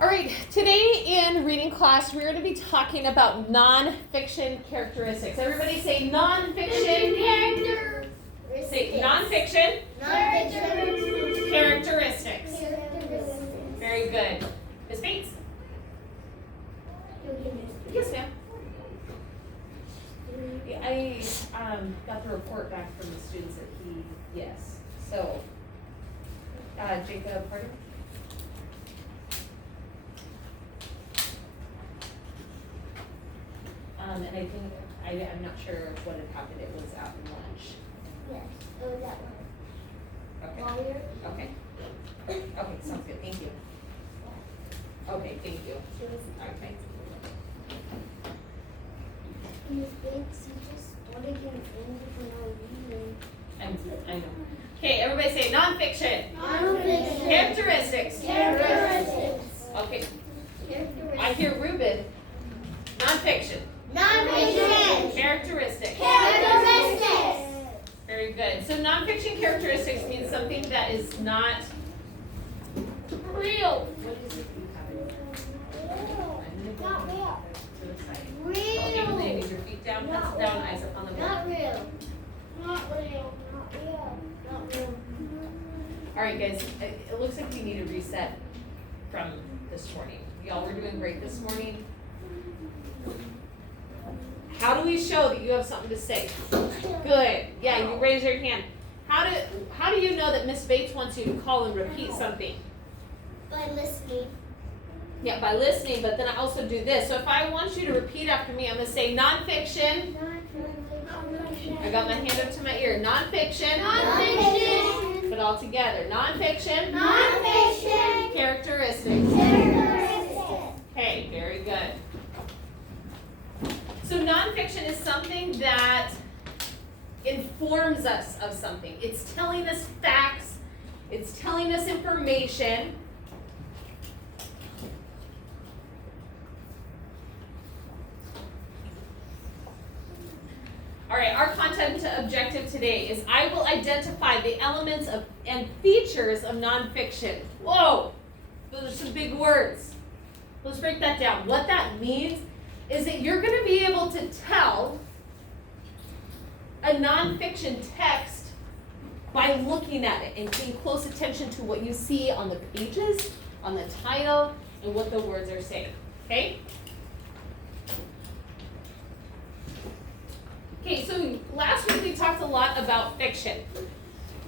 All right, today in reading class, we're going to be talking about nonfiction characteristics. Everybody say nonfiction characteristics. Say nonfiction characteristics. Very good. Ms. Bates? Yes, ma'am. I got the report back from the students that yes. So, Jacob, pardon? And I think, I'm not sure what had happened, it was at lunch. Yes, it was at Okay. Lawyer. Okay. Okay, sounds good, thank you. Okay, thank you. She was Okay. Miss Bates, you just started getting angry for no reason. I know. Okay, everybody say nonfiction. Nonfiction. Characteristics. Characteristics. Okay, Characteristics. I hear Ruben. Nonfiction. Nonfiction. Characteristics. Characteristics. Very good. So nonfiction characteristics means something that is not real. What is it you have? Not real. Too exciting. Real. Okay, ladies, your feet down, Not pencil down, real. eyes up on the board. Not real. Not real. Not real. Not real. All right, guys, it looks like we need a reset from this morning. Y'all were doing great this morning. How do we show that you have something to say? Good. Yeah, you raise your hand. How do you know that Miss Bates wants you to call and repeat something? By listening. Yeah, by listening, but then I also do this. So if I want you to repeat after me, I'm going to say nonfiction. I got my hand up to my ear. Nonfiction. Nonfiction. Put all together. Nonfiction. Nonfiction. Characteristics. Characteristics. Okay, very good. So nonfiction is something that informs us of something. It's telling us facts. It's telling us information. All right, our content objective today is I will identify the elements of and features of nonfiction. Whoa, those are some big words. Let's break that down. What that means is that you're going to be able to tell a nonfiction text by looking at it and paying close attention to what you see on the pages, on the title, and what the words are saying. Okay? Okay, so last week we talked a lot about fiction.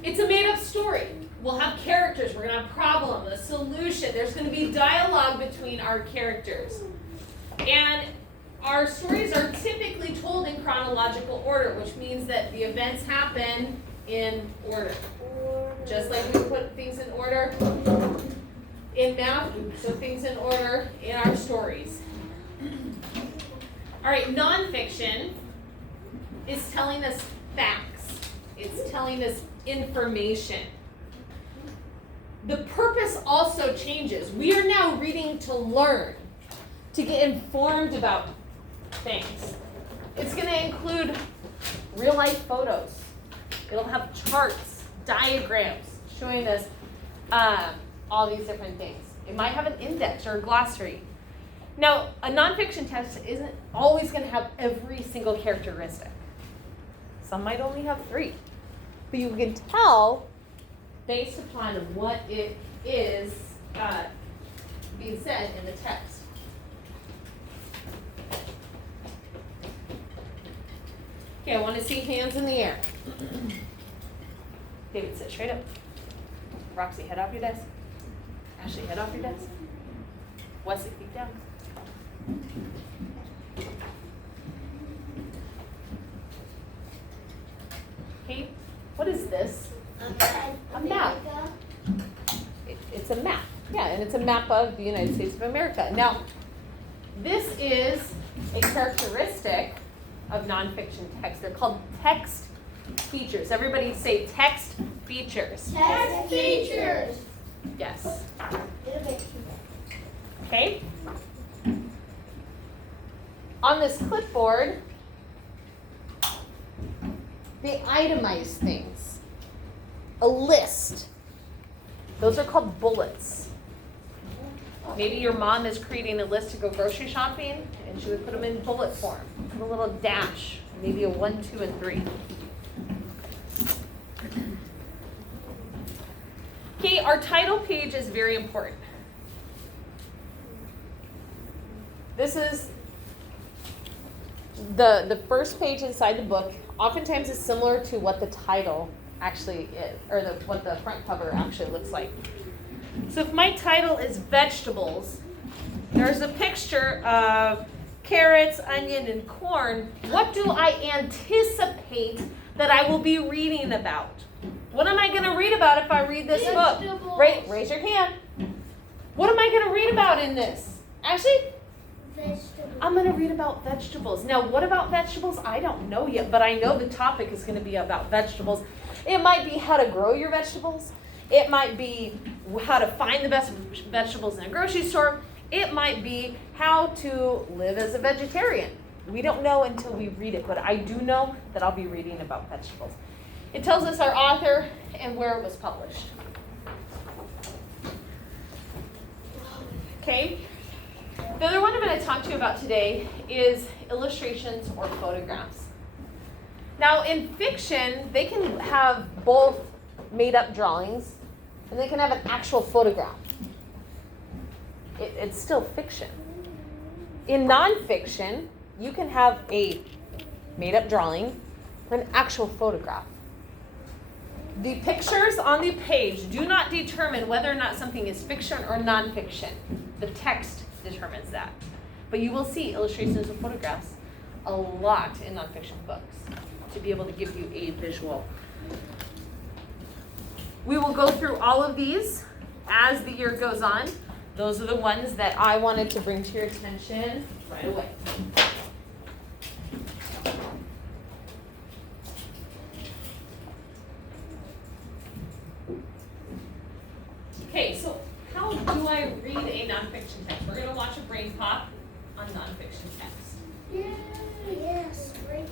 It's a made-up story. We'll have characters, we're going to have a problem, a solution. There's going to be dialogue between our characters. And our stories are typically told in chronological order, which means that the events happen in order. Just like we put things in order in math, we put things in order in our stories. All right, nonfiction is telling us facts. It's telling us information. The purpose also changes. We are now reading to learn, to get informed about things. It's going to include real life photos. It'll have charts, diagrams showing us all these different things. It might have an index or a glossary. Now, a nonfiction text isn't always going to have every single characteristic. Some might only have 3. But you can tell based upon what it is being said in the text. Okay, I want to see hands in the air. David, sit straight up. Roxy, head off your desk. Ashley, head off your desk. Wesley, feet down. Okay, what is this? A map. It's a map. Yeah, and it's a map of the United States of America. Now, this is a characteristic of nonfiction text. They're called text features. Everybody say text features. Text features. Yes. Okay. On this clipboard, they itemize things. A list. Those are called bullets. Maybe your mom is creating a list to go grocery shopping, and she would put them in bullet form. Put a little dash, maybe a 1, 2, and 3. Okay, our title page is very important. This is the first page inside the book. Oftentimes it's similar to what the title actually is, or what the front cover actually looks like. So if my title is vegetables, there's a picture of carrots, onion, and corn. What do I anticipate that I will be reading about? What am I going to read about if I read this book? Raise your hand. What am I going to read about in this? Ashley? Vegetables. I'm going to read about vegetables. Now, what about vegetables? I don't know yet, but I know the topic is going to be about vegetables. It might be how to grow your vegetables. It might be how to find the best vegetables in a grocery store. It might be how to live as a vegetarian. We don't know until we read it, but I do know that I'll be reading about vegetables. It tells us our author and where it was published. Okay? The other one I'm going to talk to you about today is illustrations or photographs. Now, in fiction, they can have both made-up drawings and they can have an actual photograph. It's still fiction. In nonfiction, you can have a made-up drawing or an actual photograph. The pictures on the page do not determine whether or not something is fiction or nonfiction. The text determines that. But you will see illustrations of photographs a lot in nonfiction books to be able to give you a visual. We will go through all of these as the year goes on. Those are the ones that I wanted to bring to your attention right away. Okay, so how do I read a nonfiction text? We're going to watch a brain pop on nonfiction text. Yes, great.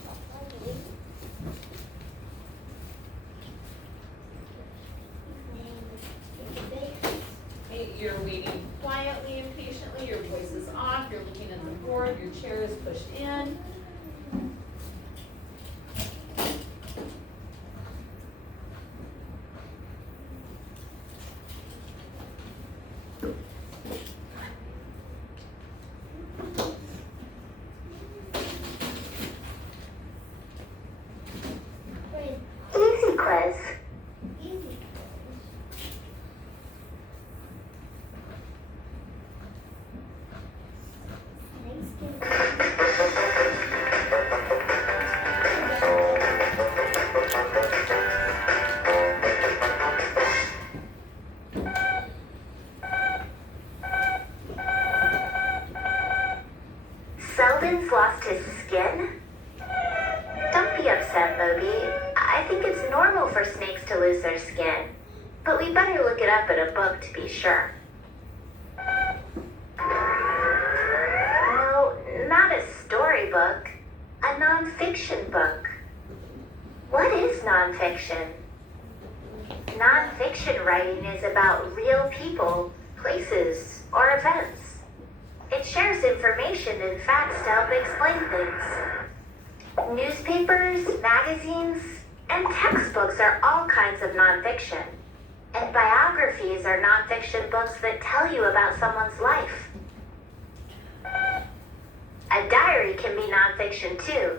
Okay, you're waiting quietly and patiently. Your voice is off. You're looking at the board. Your chair is pushed in. Easy quiz. Easy. Selden's lost his skin? Don't be upset, Moby. I think it's normal for snakes to lose their skin. But we better look it up in a book to be sure. No, not a storybook. A nonfiction book. What is nonfiction? Nonfiction writing is about real people, places, or events. It shares information and facts to help explain things. Newspapers, magazines, and textbooks are all kinds of nonfiction. And biographies are nonfiction books that tell you about someone's life. A diary can be nonfiction too.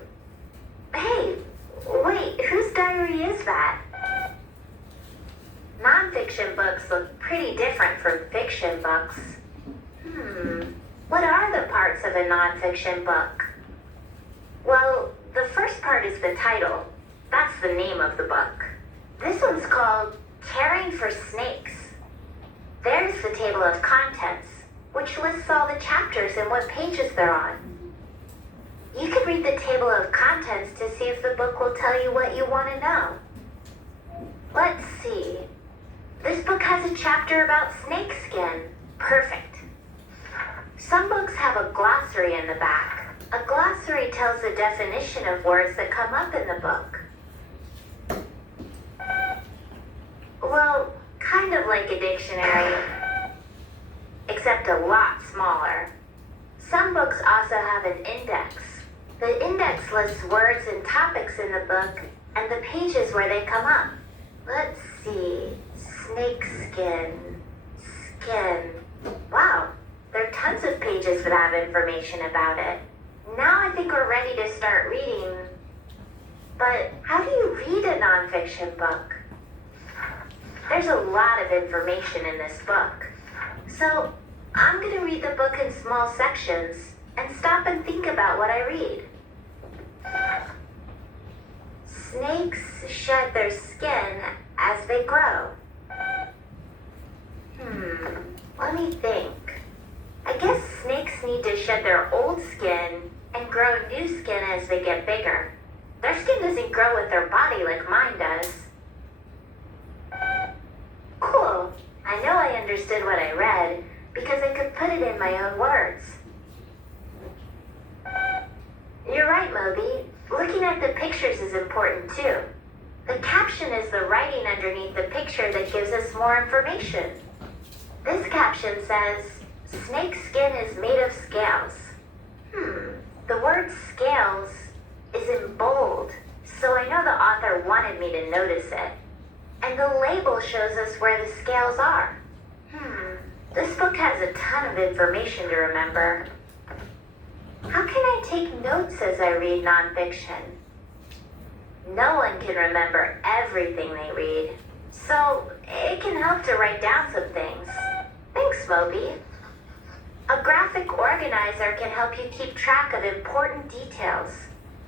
Hey, wait, whose diary is that? Nonfiction books look pretty different from fiction books. What are the parts of a nonfiction book? Well, the first part is the title. That's the name of the book. This one's called Caring for Snakes. There's the table of contents, which lists all the chapters and what pages they're on. You can read the table of contents to see if the book will tell you what you want to know. Let's see. This book has a chapter about snakeskin. Perfect. Some books have a glossary in the back. A glossary tells the definition of words that come up in the book. Well, kind of like a dictionary. Except a lot smaller. Some books also have an index. The index lists words and topics in the book and the pages where they come up. Let's see. Snakeskin. Skin. Wow, there are tons of pages that have information about it. Now I think we're ready to start reading. But how do you read a nonfiction book? There's a lot of information in this book. So I'm going to read the book in small sections and stop and think about what I read. Snakes shed their skin as they grow. Let me think. I guess snakes need to shed their old skin and grow new skin as they get bigger. Their skin doesn't grow with their body like mine does. Cool. I know I understood what I read because I could put it in my own words. You're right, Moby. Looking at the pictures is important too. The caption is the writing underneath the picture that gives us more information. This caption says, snake skin is made of scales. The word scales is in bold, so I know the author wanted me to notice it. And the label shows us where the scales are. This book has a ton of information to remember. How can I take notes as I read nonfiction? No one can remember everything they read, so it can help to write down some things. Thanks, Moby. A graphic organizer can help you keep track of important details,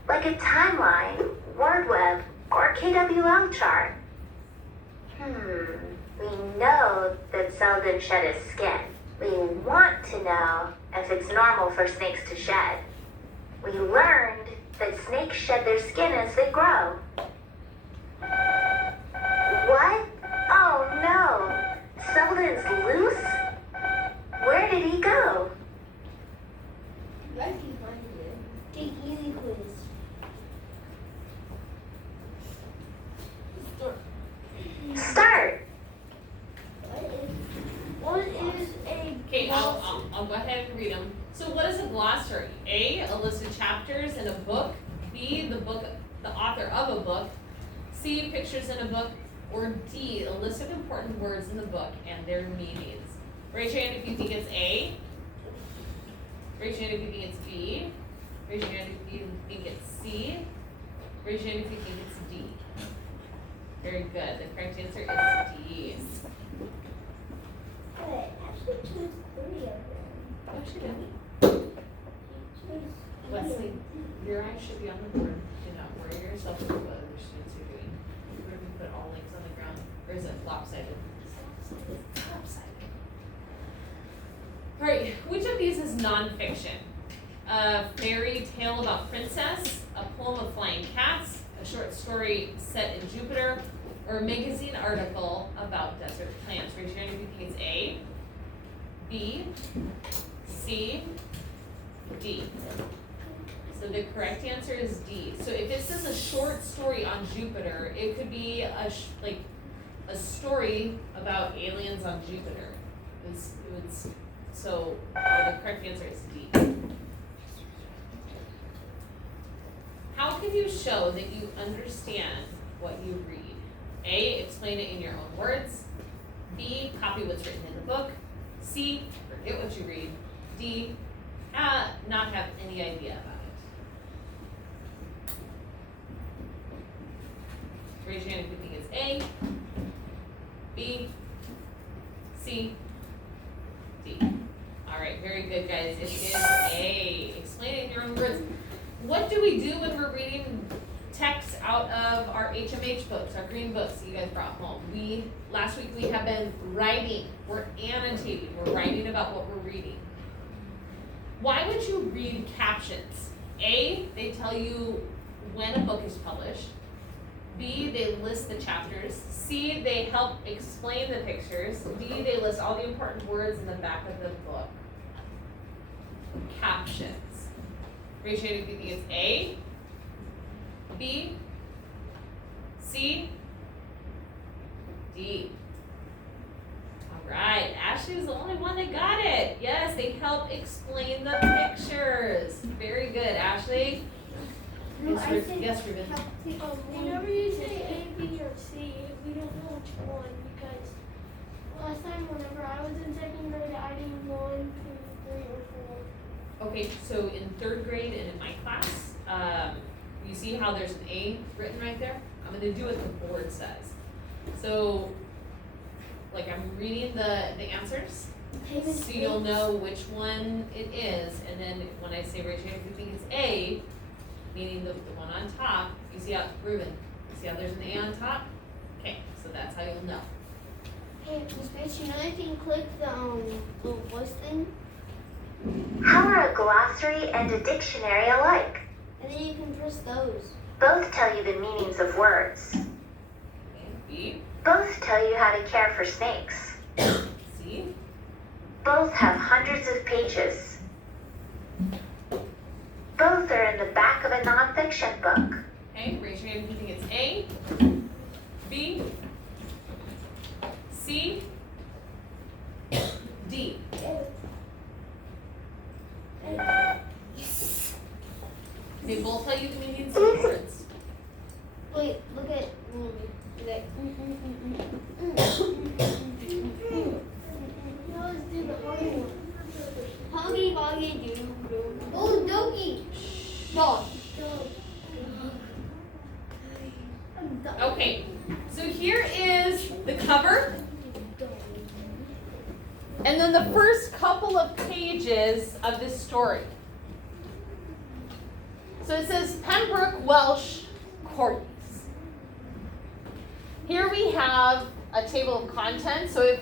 like a timeline, word web, or KWL chart. We know that Selden shed his skin. We want to know if it's normal for snakes to shed. We learned that snakes shed their skin as they grow. What? Oh no! Selden's loose? Where did he go? Right behind you. Take easy quiz. Start! What is a Okay, I'll go ahead and read them. So what is a glossary? A, a list of chapters in a book. B, the author of a book. C, pictures in a book. Or D, a list of important words in the book and their meanings. Raise your hand if you think it's A. Raise your hand if you think it's B. Raise your hand if you think it's C. Raise your hand if you think it's D. Very good. The correct answer is D. Good. Actually, choose 3 of them. Oh, she did. Choose Wesley, your eyes should be on the board. Do not worry yourself about what other students are doing. Where do we put all links on the ground? Or is it lopsided? Lopsided. All right, which of these is nonfiction? A fairy tale about princess, a poem of flying cats, a short story set in Jupiter, or a magazine article about desert plants? Raise your hand if you think it's A, B, C, D. So the correct answer is D. So if it says a short story on Jupiter, it could be a story about aliens on Jupiter. So the correct answer is D. How can you show that you understand what you read? A, explain it in your own words. B, copy what's written in the book. C, forget what you read. D, not have any idea about it. Raise your hand if you think it's A, B, C, D. All right, very good, guys. It is A. Explain it in your own words. What do we do when we're reading text out of our HMH books, our green books that you guys brought home? Last week we have been writing. We're annotating. We're writing about what we're reading. Why would you read captions? A, they tell you when a book is published. B, they list the chapters. C, they help explain the pictures. D, they list all the important words in the back of the book. Captions. Raise your hand if you think it's A, B, C, D. All right, Ashley was the only one that got it. it. Yes, they help explain the pictures. Very good, Ashley. No, Yes, I Ruben. said Yes, Ruben. help take on one. Whenever you say A, B, or C, we don't know which one because last time whenever I was in second grade, I did 1, 2, 3, or 4. Okay, so in third grade and in my class, you see how there's an A written right there? I'm gonna do what the board says. So, like I'm reading the answers, so you'll know which one it is, and then when I say raise your hand if you think it's A, meaning the one on top, you see how, Ruben, you see how there's an A on top? Okay, so that's how you'll know. Hey, Miss Bates, you know if you click the little voice thing, How are a glossary and a dictionary alike? and then you can press those. Both tell you the meanings of words. And B, Both tell you how to care for snakes. C, Both have hundreds of pages. Both are in the back of a nonfiction book. okay, raise your hand if you think it's A, B, C, D. They both tell you the meanings of words. Wait, look at okay. Now let's do the hard one. Huggy Buggy Doo Doo. Oh, Doggy. Dog. I'm done. Okay, so here is the cover, and then the first couple of pages of this story. So it says Pembroke Welsh Corgis. Here we have a table of contents, so if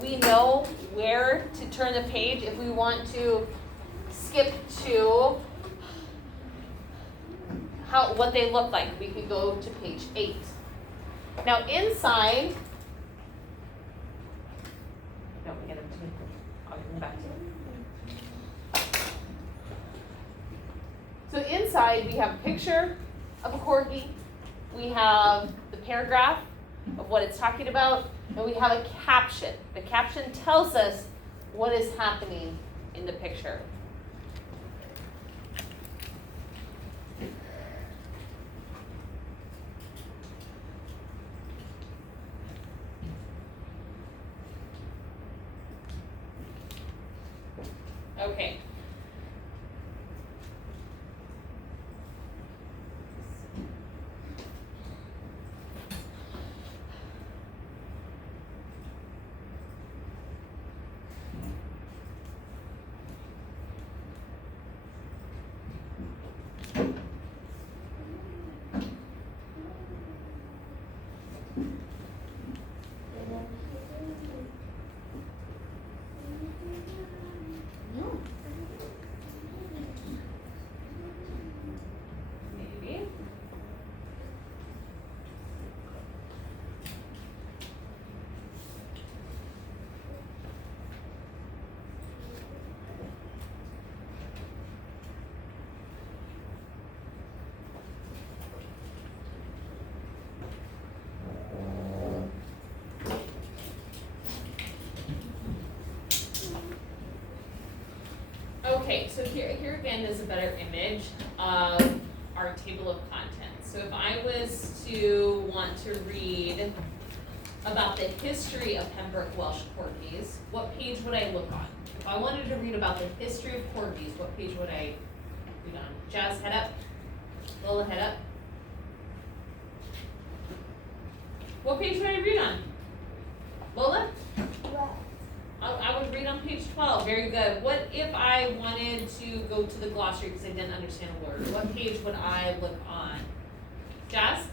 we know where to turn the page, if we want to skip to what they look like, we could go to page 8. Now inside, no, we gotta I'll come back to it. So inside we have a picture of a corgi, we have the paragraph of what it's talking about, and we have a caption. The caption tells us what is happening in the picture. Okay. Maybe. Okay, so here again is a better image of our table of contents. So if I was to want to read about the history of Pembroke Welsh Corgis, what page would I look on? If I wanted to read about the history of corgis, what page would I read on? Jazz, head up. Lola, head up. What page would I read on? Lola? I would read on page 12. Very good. What if I wanted to go to the glossary because I didn't understand a word? What page would I look on? Jazz?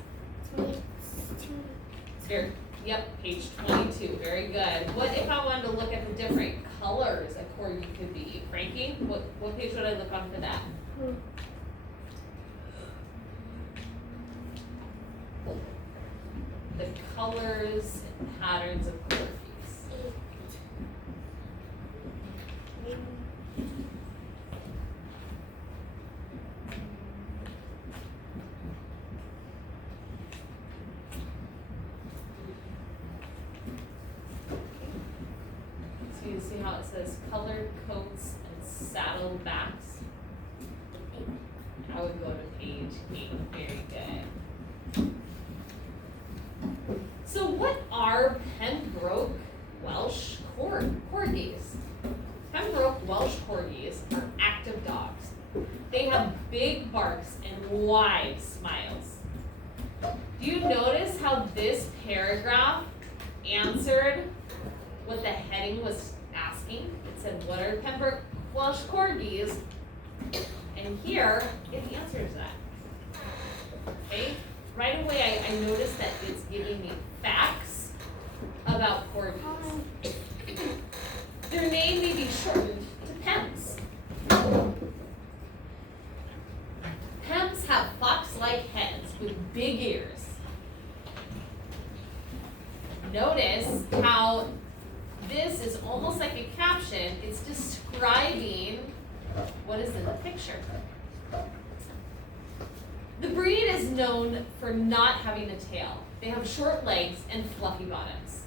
Very, yep, page 22. Very good. What if I wanted to look at the different colors a corgi could be? Frankie, what page would I look on for that? The colors and patterns of corgis. So you see how it says colored coats and saddlebacks? I would go to page 8. Very good. So what are Pembroke Welsh Corgis? Pembroke Welsh Corgis are active dogs. They have big barks and wide smiles. Do you notice how this paragraph answered what the heading was asking? It said, what are Pembroke Welsh Corgis? And here, it answers that. Okay? Right away, I noticed that it's giving me facts about corgis. Their name may be shortened to Pems. Pems have fox-like heads with big ears. Notice how this is almost like a caption. It's describing what is in the picture. The breed is known for not having a tail. They have short legs and fluffy bottoms.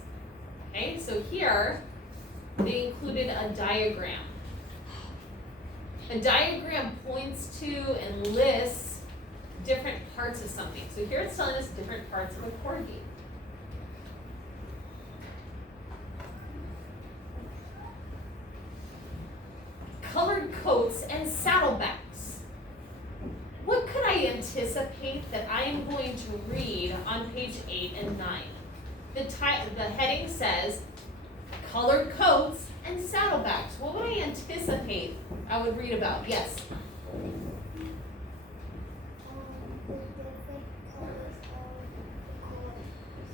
Okay, so here they included a diagram. A diagram points to and lists different parts of something. So here it's telling us different parts of a corgi. Colored coats and saddlebacks. What could I anticipate that I am going to read on page 8 and 9? The heading says colored coats and saddlebacks. What would I anticipate I would read about? Yes.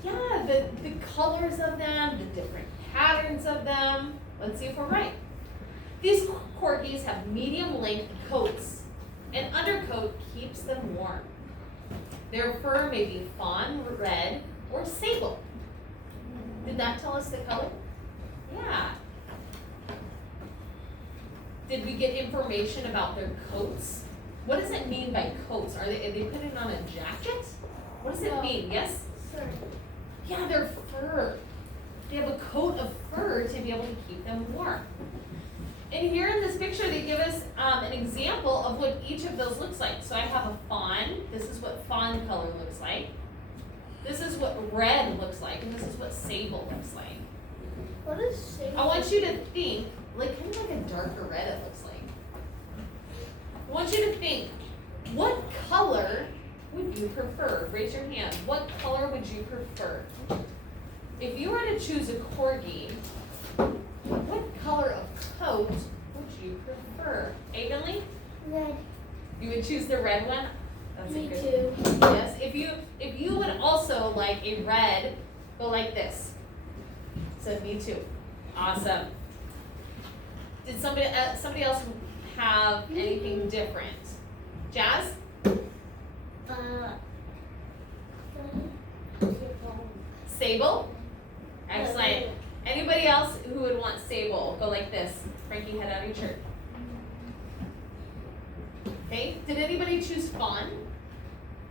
Yeah, the colors of them, the different patterns of them. Let's see if we're right. These corgis have medium length coats. An undercoat keeps them warm. Their fur may be fawn, red, or sable. Did that tell us the color? Yeah. Did we get information about their coats? What does it mean by coats? Are they putting on a jacket? What does it mean? Yes? Fur. Yeah, they're fur. They have a coat of fur to be able to keep them warm. And here in this picture, they give us an example of what each of those looks like. So I have a fawn. This is what fawn color looks like. This is what red looks like, and this is what sable looks like. What is sable? I want you to think, like kind of like a darker red it looks like. I want you to think, what color would you prefer? Raise your hand. What color would you prefer? If you were to choose a corgi, what color of coat would you prefer? Avonlea? Red. You would choose the red one? That's Me a good. too. Yes. If you would also like a red, go like this. So me too. Awesome. Did somebody else have anything different? Jazz? Sable? Excellent. Anybody else who would want sable? Go like this. Frankie, head out of your shirt. Okay. Did anybody choose fawn?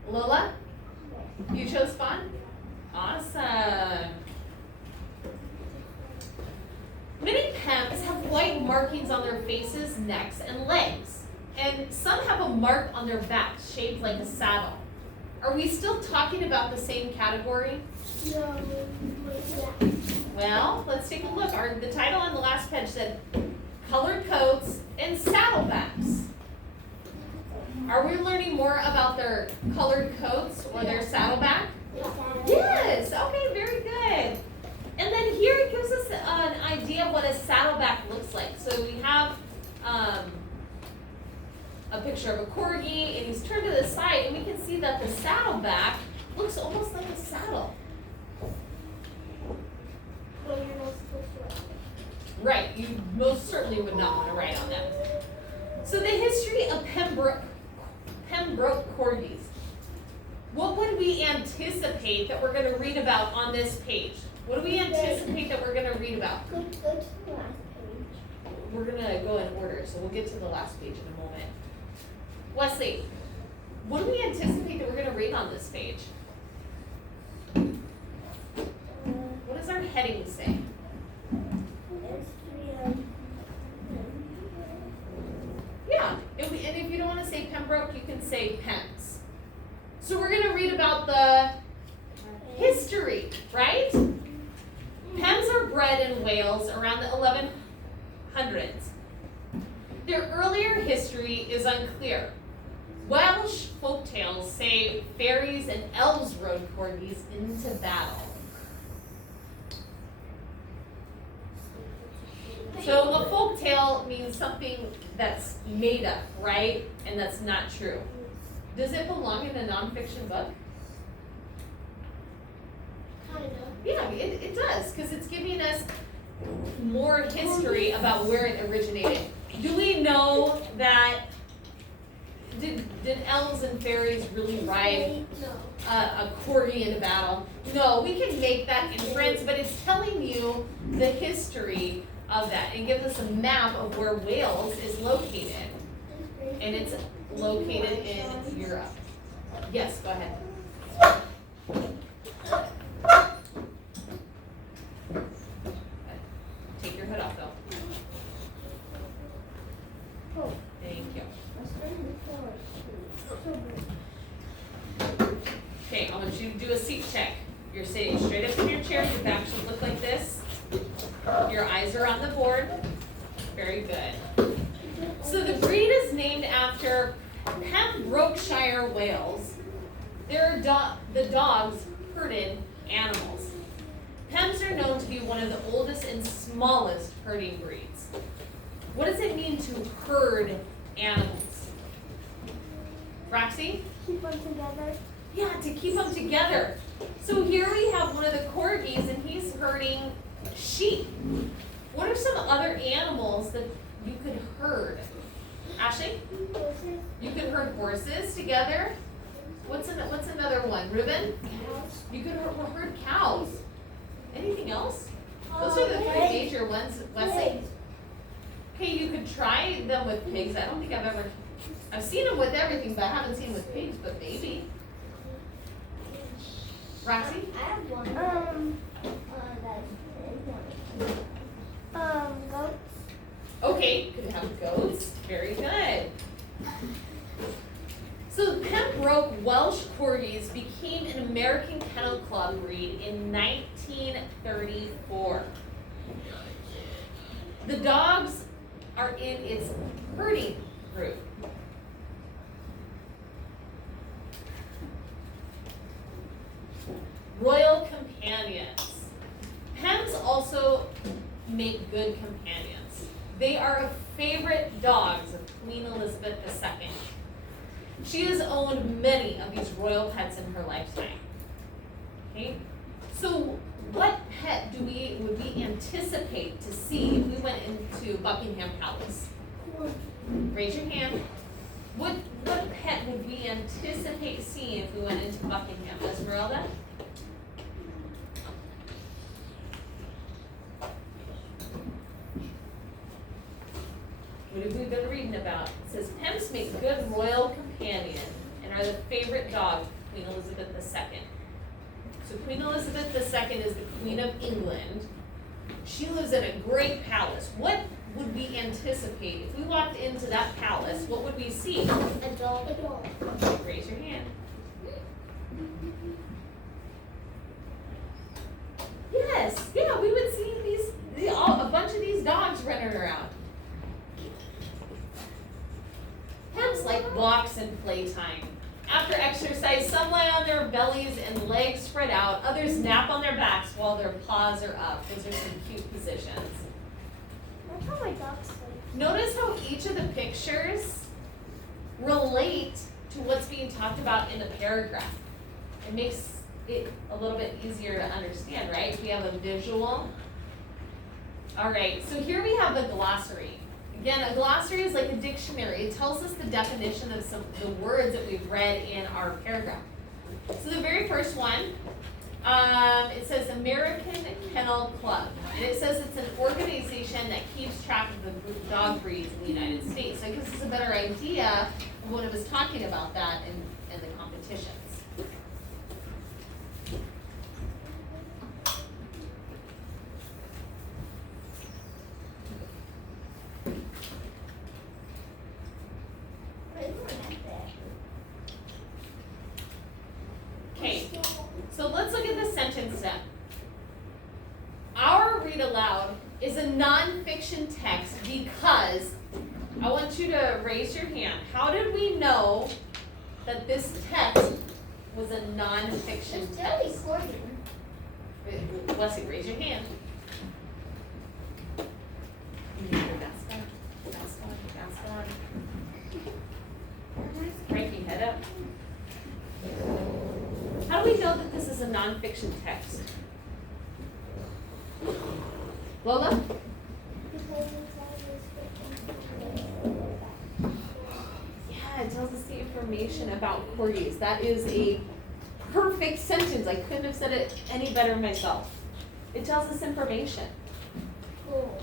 Lola? You chose fawn? Awesome. Many Pems have white markings on their faces, necks, and legs. And some have a mark on their backs shaped like a saddle. Are we still talking about the same category? No. Yeah. Well, let's take a look. The title on the last page said colored coats and saddlebacks. Are we learning more about their colored coats or their saddleback? Yes. Okay, very good. And then here it gives us an idea of what a saddleback looks like. So we have a picture of a corgi, and he's turned to the side, and we can see that the saddleback looks almost like a saddle. But you're not supposed to write. Right, you most certainly would not want to write on them. So the history of Pembroke corgis. What would we anticipate that we're going to read about on this page? What do we anticipate that we're going to read about? Go to the last page. We're going to go in order, so we'll get to the last page in a moment. Wesley, what do we anticipate that we're going to read on this page? What does our heading say? History of say PEMS. So we're gonna read about the history, right? PEMS are bred in Wales around the 1100s. Their earlier history is unclear. Welsh folktales say fairies and elves rode corgis into battle. So a folktale means something that's made up, right? And that's not true. Does it belong in a nonfiction book? Kind of. Yeah, it does, because it's giving us more history about where it originated. Do we know that, did elves and fairies really ride No. a corgi into battle? No, we can make that inference, but it's telling you the history of that. It gives us a map of where Wales is located, and it's located in Europe. Yes, go ahead. Take your hood off though. Oh, Thank you. I started before. Okay, I want you to do a seat check. You're sitting straight up in your chair, your back should look like this. Your eyes are on the board. Very good. So the breed is named after Pembrokeshire, Wales. They're the dogs herded animals. Pems are known to be one of the oldest and smallest herding breeds. What does it mean to herd animals? Roxy? Keep them together. Yeah, to keep them together. So here we have one of the corgis and he's herding sheep. What are some other animals that you could herd? Ashley? Horses. You could herd horses together. What's another one? Reuben? Cows. You could herd cows. Anything else? Those are the three major ones. Wesley? Pigs. Okay, you could try them with pigs. I don't think I've seen them with everything, but I haven't seen them with pigs, but maybe. Roxy? I have one. Goats. Okay, could have goats. Very good. So the Pembroke Welsh Corgis became an American Kennel Club breed in 1934. The dogs are in its herding group. Royal companions. Pems also make good companions. They are favorite dogs of Queen Elizabeth II. She has owned many of these royal pets in her lifetime. Okay, so what pet would we anticipate to see if we went into Buckingham Palace? Raise your hand. What pet would we anticipate seeing if we went into Buckingham? Esmeralda? What have we been reading about? It says Pems make good royal companion and are the favorite dog of Queen Elizabeth II. So Queen Elizabeth II is the Queen of England. She lives in a great palace. What would we anticipate if we walked into that palace? What would we see? A dog. Raise your hand. Yes, yeah, we would see a bunch of these dogs running around. Pems like walks and playtime. After exercise, some lie on their bellies and legs spread out. Others nap on their backs while their paws are up. Those are some cute positions. That's how my dog sleeps. Notice how each of the pictures relate to what's being talked about in the paragraph. It makes it a little bit easier to understand, right? We have a visual. All right, so here we have the glossary. Again, a glossary is like a dictionary. It tells us the definition of some of the words that we've read in our paragraph. So the very first one, it says American Kennel Club. And it says it's an organization that keeps track of the dog breeds in the United States. So it gives us a better idea of when it was talking about that in the competitions. nonfiction text because I want you to raise your hand. How did we know that this text was a nonfiction It's still text? recording. Leslie, raise your hand. You need your mask on. Mask on. Mask on. Frankie, head up. How do we know that this is a nonfiction text? Lola? Because it tells us Yeah, it tells us the information about Corgis. That is a perfect sentence. I couldn't have said it any better myself. It tells us information. cool.